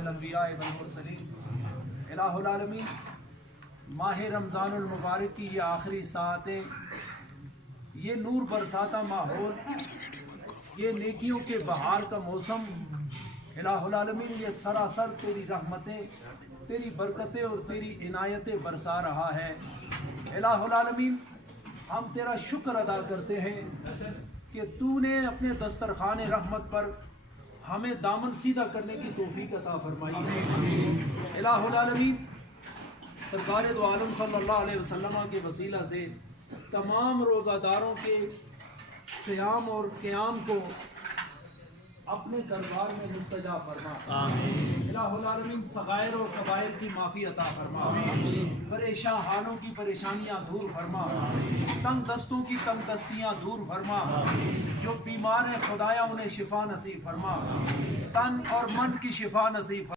الانبیاء والمرسلین۔ الہ العالمین، ماہ رمضان المبارک کی یہ آخری ساعتیں، یہ نور برساتہ ماحول، یہ نیکیوں کے بہار کا موسم، الہ العالمین یہ سراسر تیری رحمتیں، تیری برکتیں اور تیری عنایتیں برسا رہا ہے۔ الہ العالمین، ہم تیرا شکر ادا کرتے ہیں کہ تو نے اپنے دسترخوان رحمت پر ہمیں دامن سیدھا کرنے کی توفیق عطا فرمائی ہے۔ الہ العالمین، سرکار دو عالم صلی اللہ علیہ وسلم کے وسیلہ سے تمام روزہ داروں کے صیام اور قیام کو اپنے دربار میں مستجاب فرما۔ الہ العالمین، صغائر اور کبائر کی معافی عطا فرما، پریشان حالوں کی پریشانیاں دور فرما، تنگ دستوں کی تنگ دستیاں دور فرما، جو بیمار ہیں خدایا انہیں شفا نصیب فرما، تن اور من کی شفا نصیب فرما۔